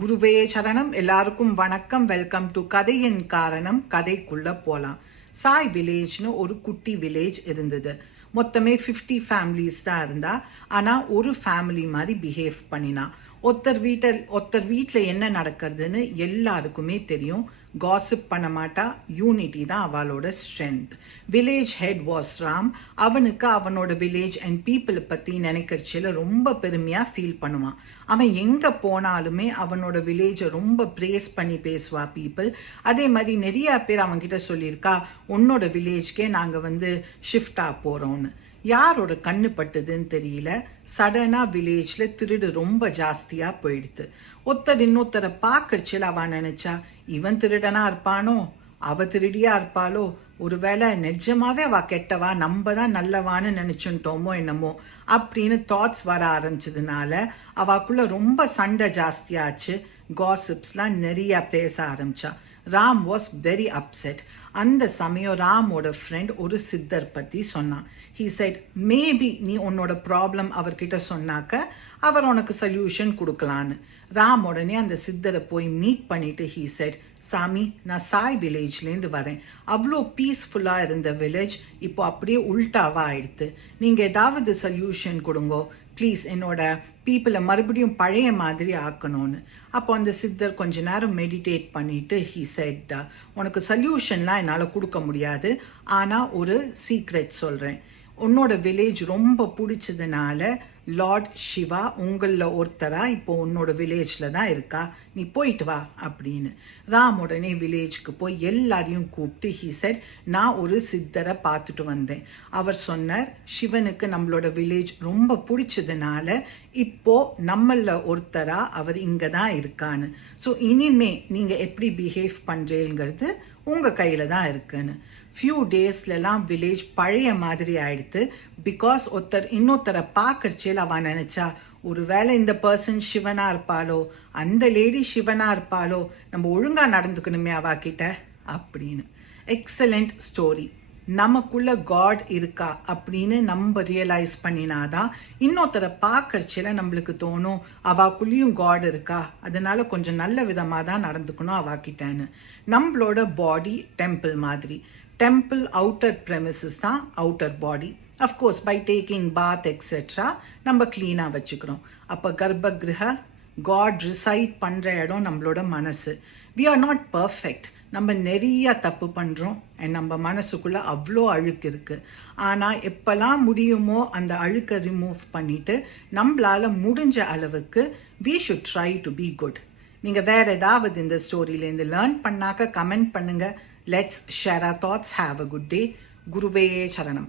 குருவே சரணம். எல்லாருக்கும் வணக்கம். வெல்கம் டு கதையின் காரணம். கதைக்குள்ள போலாம். சாய் வில்லேஜ்னு ஒரு குட்டி வில்லேஜ் இருந்தது. மொத்தமே 50 ஃபேமிலிஸ் தான் இருந்தா. ஆனா ஒரு ஃபேமிலி மாதிரி பிஹேவ் பண்ணினா. ஒருத்தர் வீட்டில் ஒருத்தர் வீட்டில் என்ன நடக்கிறதுன்னு எல்லாருக்குமே தெரியும். காசிப் பண்ண மாட்டா. யூனிட்டி தான் அவளோட strength village head was Ram அவனுக்கு அவனோட வில்லேஜ் அண்ட் பீப்புளை பற்றி நினைக்கிறச்சில ரொம்ப பெருமையாக ஃபீல் பண்ணுவான். அவன் எங்கே போனாலுமே அவனோட வில்லேஜை ரொம்ப ப்ரேஸ் பண்ணி பேசுவா பீப்புள் அதே மாதிரி நிறையா பேர் அவன்கிட்ட சொல்லியிருக்கா உன்னோட வில்லேஜ்க்கே நாங்கள் வந்து ஷிஃப்டாக போகிறோன்னு யாரோட கண்ணு பட்டுதுன்னு தெரியல. சடனா வில்லேஜ்ல திருடு ரொம்ப ஜாஸ்தியா போயிடுது. ஒருத்தர் இன்னொருத்தரை பார்க்கறச்சில அவன் நினைச்சா இவன் திருடனா இருப்பானோ? அவ திருடியா இருப்பாளோ? ஒருவேளை நிஜமாவே அவ கெட்டவா? நம்ம தான் நல்லவான்னு நினைச்சுட்டோமோ என்னமோ? அப்படின்னு தாட்ஸ் வர ஆரம்பிச்சதுனால அவக்குள்ள ரொம்ப சண்டை ஜாஸ்தியாச்சு. காசிப்ஸ்லாம் நிறைய பேச ஆரம்பிச்சா. ராம் வாஸ் வெரி அப்செட் அந்த சமயம் ராமோட ஃப்ரெண்ட் ஒரு சித்தர் பத்தி சொன்னான். ஹீ சைட் மேபி நீ உன்னோட ப்ராப்ளம் அவர்கிட்ட சொன்னாக்க அவர் உனக்கு சொல்யூஷன் கொடுக்கலான்னு. ராம் உடனே அந்த சித்தரை போய் மீட் பண்ணிட்டு ஹீ சைட் சாமி நான் சாய் வில்லேஜ்லேருந்து வரேன். அவ்வளோ பீஸ்ஃபுல்லாக இருந்த வில்லேஜ் இப்போ அப்படியே உல்டாவாக ஆயிடுத்து. நீங்கள் ஏதாவது சொல்யூஷன் கொடுங்கோ. ப்ளீஸ் என்னோட பீப்புளை மறுபடியும் பழைய மாதிரி ஆக்கணும்னு. அப்போ அந்த சித்தர் கொஞ்ச நேரம் மெடிடேட் பண்ணிட்டு ஹீ செட் உனக்கு சொல்யூஷன்லாம் என்னால் கொடுக்க முடியாது. ஆனால் ஒரு சீக்ரெட் சொல்கிறேன் உன்னோட வில்லேஜ் ரொம்ப பிடிச்சதுனால லார்ட் சிவா உங்களில் ஒருத்தரா இப்போ உன்னோட வில்லேஜில் தான் இருக்கா? நீ போயிட்டு வா அப்படின்னு. ராம் உடனே வில்லேஜ்க்கு போய் எல்லாரையும் கூப்பிட்டு ஹீ செட் நான் ஒரு சித்தரை பார்த்துட்டு வந்தேன். அவர் சொன்னார் சிவனுக்கு நம்மளோட வில்லேஜ் ரொம்ப பிடிச்சதுனால இப்போ நம்மள ஒருத்தரா அவர் இங்கே தான் இருக்கான்னு. ஸோ இனிமே நீங்கள் எப்படி பிஹேவ் பண்ணுறீங்கிறது உங்கள் கையில் தான் இருக்குன்னு. ஃபியூ டேஸ்லலாம் வில்லேஜ் பழைய மாதிரி ஆயிடுத்து பிகாஸ் ஒருத்தர் இன்னொருத்தரை பார்க்கறச்சேல அவன் நினைச்சா ஒருவேளை இந்த பர்சன் சிவனா இருப்பாளோ அந்த லேடி சிவனா இருப்பாளோ நம்ம ஒழுங்கா நடந்துக்கணுமே அவா கிட்ட? அப்படின்னு. எக்ஸலண்ட் ஸ்டோரி நமக்குள்ள காட் இருக்கா அப்படின்னு நம்ம ரியலைஸ் பண்ணினாதான் இன்னொருத்தரை பார்க்கறச்சில நம்மளுக்கு தோணும் அவாக்குள்ளேயும் காட் இருக்கா? அதனால கொஞ்சம் நல்ல விதமாக தான் நடந்துக்கணும் அவாக்கிட்டேன்னு நம்மளோட பாடி டெம்பிள் மாதிரி. டெம்பிள் அவுட்டர் ப்ரெமிசஸ் தான் outer body of course by taking bath etcetera நம்ம க்ளீனாக வச்சுக்கிறோம். அப்போ கர்ப்ப கிரக காட் ரிசைட் பண்ணுற இடம் நம்மளோட மனசு. வி ஆர் நாட் பர்ஃபெக்ட் நம்ம நிறைய தப்பு பண்ணுறோம் அண்ட் நம்ம மனசுக்குள்ளே அவ்வளோ அழுக்கு இருக்குது ஆனால் எப்போல்லாம் முடியுமோ அந்த அழுக்கை ரிமூவ் பண்ணிவிட்டு நம்மளால் முடிஞ்ச அளவுக்கு we should try to be good நீங்கள் வேறு ஏதாவது இந்த ஸ்டோரியிலேருந்து லேர்ன் பண்ணாக்க கமெண்ட் பண்ணுங்கள் let's share our thoughts have a good day குருவே சரணம்.